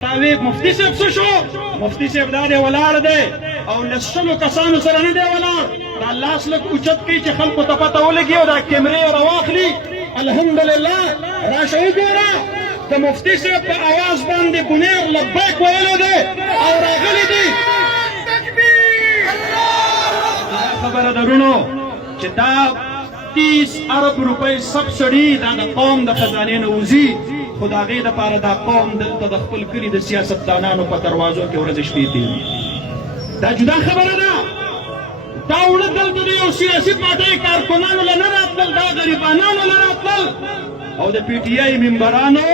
تاوی مفتی صاحب څه شو؟ مفتی صاحب دا دی ولاړ دی او لسلو کسانو سره نه دی ولاړ، دا لاس لږ اوچت کوي چې خلکو ته پته ولګي او دا کیمرې راواخلي. الحمدلله راشه وګوره د مفتی صاحب په اواز باندې بنیر لبیک ویلی دی او راغلی دی. خبره درونو چې دا 30 ارب روپۍ سبسډي دا د قوم د خزانې نه وځي، خو د هغې دپاره دا قوم دلته د خپل کلي د سیاستدانانو په دروازو کې ورځې شپې تېري. دا جدا خبره ده. دا وړه دلته د یو سیاسي پارټۍ کارکنانو له نه راتلل، دا غریبانانو له راتلل او د پی ټي آی ممبرانو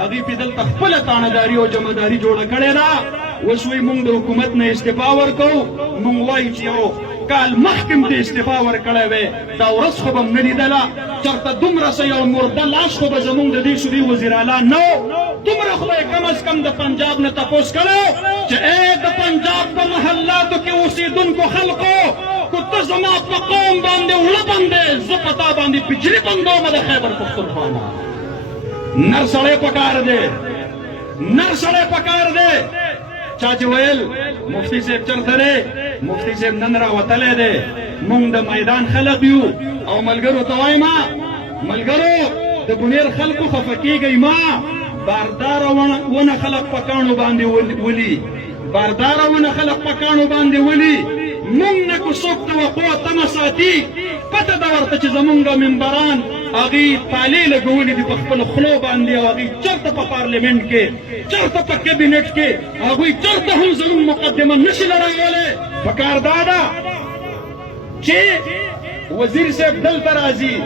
هغې پې دلته خپله تاڼهداري او جمعداري جوړه کړې ده. اوس وایي موږ د حکومت نه استعفا ورکوو. موږ وایو چې یو کال مخکې م د استعفا ورکړی وی، دا ورځ خو به م نه لیدله. چېرته دومره څه یو مرده لاس خو به زموږ د دې صوبې وزیر اعلی نه و. دومره خو به یې کم از کم د پنجاب نه تپوس کړی چې ای د پنجاب په محلاتو کې اوسېدونکو خلقو، که ته زما په قوم باندې وړه بندې، زه په تا باندې بجلي بندومه د خیبر پښتونخوا نه. نر سړی پکار دی، نر سړی پکار دی. چا چې ویل مفتی صاحب چېرته دی، مفتی صاحب نن راوتلی دی. موږ د میدان خلق یو او ملګرو ته وایم ملګرو د بنیر خلکو خفه کېږئ مه. بارداره ونه خلق په کاڼو باندې ولي، بارداره ونه خلق په کاڼو باندې ولي. موږ نه که څوک توقع تمه ساتي، پته ده ورته چې زمونږ ممبران هغې تالې لګولي دي په خپلو خولو باندې او هغوی چېرته په پارلیمنټ کې، چېرته په کابینټ کې هغوی چېرته هم زموږ مقدمه نشي لړولی. پکار دا ده چې وزیر صاحب دلته راځي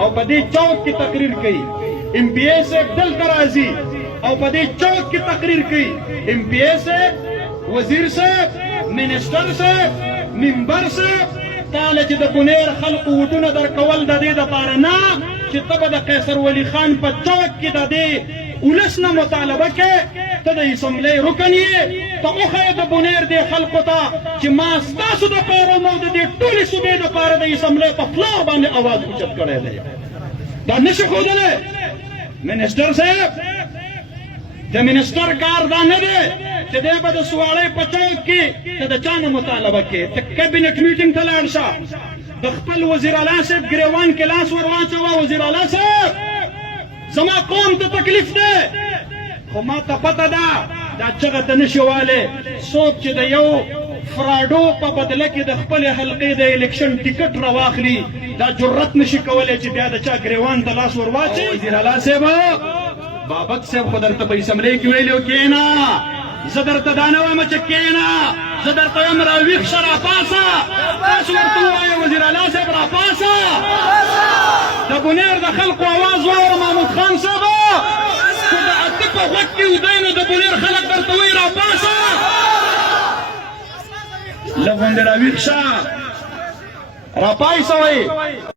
او په دې چوک کې تقریر کوي، ایم پی اے صاحب دلته راځي او په دې چوک کې تقریر کوي. ایم پی اے صاحب، وزیر صاحب، منسټر صاحب، ممبر صاحب، تاله چې د بنیر خلقو وټونه درکول د دې دپاره نه چې ته به د قیصر ولی خان په چوک کې د دې ولس نه مطالبه کې ته د اسمبلۍ رکن یې. ته وښیه د بنیر دې خلقو ته چې ما ستاسو دپاره مو د دې ټولې صوبې دپاره د اسمبلۍ په فلور باندې اواز اوچت کړی دی. دا نشي ښودلی. منسټر صاحب، د منسټر کار دا نه دی چې دی به د سوالۍ په چوک کې ته د چا نه مطالبه کې. ته کابینټ میټینګ ته لاړ شه، د خپل وزیر اعلی صاحب ګریوان کې لاس ور واچوه. وزیر اعلی صاحب، زما قوم ته تکلیف دی، خو ما ته پته ده دا چغه ته نشي والی. څوک چې د یو فراډو په بدله کې د خپلې حلقې د الیکشن ټیکټ راواخلي، دا جرت نشي کولی چې بیا د چا ګریوان ته لاس ور واچوي. وزیر اعلی صاحب، بابک صاحب خو درته په اسمبلۍ کې ویلي و کښېنه، زه درته دا نه وایم چې کښېنه، زه درته وایم راویښ شه، راپاڅه. تاسو ورته ووایه وزیر اعلی صاحب راپاڅه، د بنیر د خلقو اواز واوره. محمود خان صاحب، که د اته په غوږ کې ودی نو د بنیر خلک درته وایي راپاڅه، لږ غوندې راویښ شه، راپاڅوئ.